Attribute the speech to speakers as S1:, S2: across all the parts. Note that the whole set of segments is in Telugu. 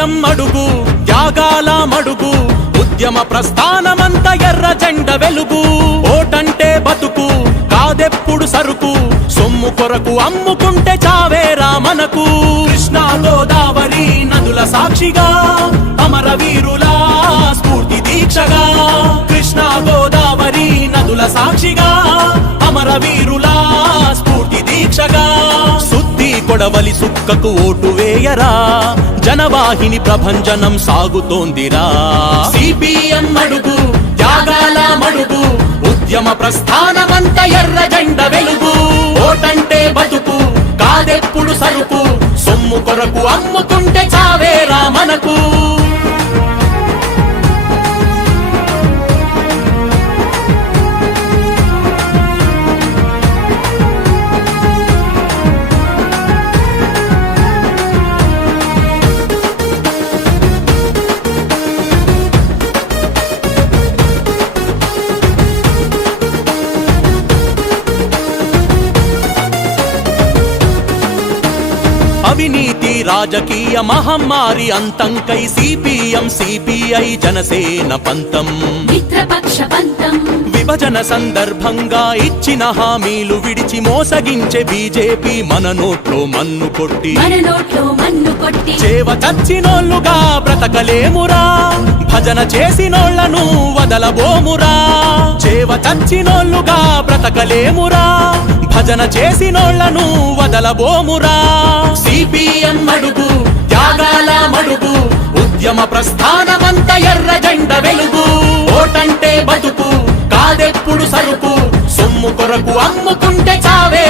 S1: సిపిఎం అడుగు త్యాగాల మడుగు ఉద్యమ ప్రస్థానమంత ఎర్ర జెండ వెలుగు. ఓటంటే బతుకు కాదెప్పుడు సరుకు సొమ్ము కొరకు అమ్ముకుంటే చావేరా మనకు. కృష్ణా గోదావరి నదుల సాక్షిగా అమరవీరుల స్ఫూర్తి దీక్షగా. కృష్ణా గోదావరి నదుల సాక్షిగా అమరవీరుల స్ఫూర్తి దీక్షగా. సుత్తి కొడవలి సుక్కకు ఓటు వేయరా. జనవాహిని ప్రభంజనం సాగుతోందిరా. సిపిఎం అడుగు త్యాగాల మడుగు ఉద్యమ ప్రస్థానమంత ఎర్ర జెండ వెలుగు. ఓటంటే బతుకు కాదెప్పుడు సరుకు సొమ్ము కొరకు అమ్ముకుంటే చావేరా మనకు. అవినీతి రాజకీయ మహమ్మారి అంతంకై సిపిఎం సిపిఐ జనసేన పంతం. విభజన సందర్భంగా ఇచ్చిన హామీలు విడిచి మోసగించే బీజేపీ మన నోట్లో మన్ను కొట్టి.
S2: మన నోట్లో మన్ను కొట్టి.
S1: చేవ చచ్చినోళ్ళుగా బ్రతకలేమురా. భజన చేసినోళ్ళను వదలబోమురా. చేవ చచ్చినోళ్ళుగా బ్రతకలేమురా. భజన చేసినోళ్ళను వదలబోమురా. సిపిఎం మడుగు త్యాగాల మడుగు ఉద్యమ ప్రస్థానమంత ఎర్ర జెండ వెలుగు. ఓటంటే బతుకు కాదెప్పుడు సరుకు సొమ్ము కొరకు అమ్ముకుంటే చావే.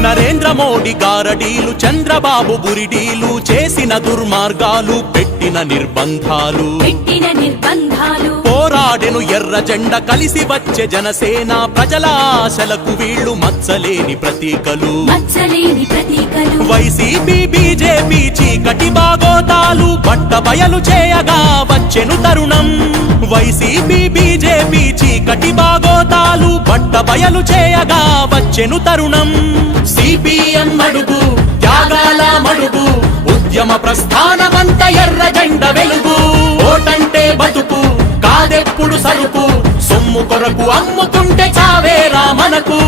S1: నరేంద్ర మోడీ గారడీలు చంద్రబాబు బురిడీలు చేసిన దుర్మార్గాలు పెట్టిన నిర్బంధాలు.
S2: పెట్టిన నిర్బంధాలు.
S1: పోరాడెను ఎర్ర జెండ కలిసి వచ్చే జనసేన ప్రజల ఆశలకు వీళ్ళు మచ్చలేని ప్రతీకలు.
S2: మచ్చలేని ప్రతీకలు.
S1: వైసీపీ బీజేపీ చీకటి బయలు చేయగా వచ్చెను తరుణం. వైసీపీ బీజేపీ చీకటి బాగోతాలు బట్ట బయలు చేయగా వచ్చెను తరుణం. సిపిఎం మడుగు త్యాగాల మడుగు ఉద్యమ ప్రస్థానమంత ఎర్ర జెండ వెలుగు. ఓటంటే బతుకు కాదెప్పుడు సరుకు సొమ్ము కొరకు అమ్ముకుంటే చావేరా మనకు.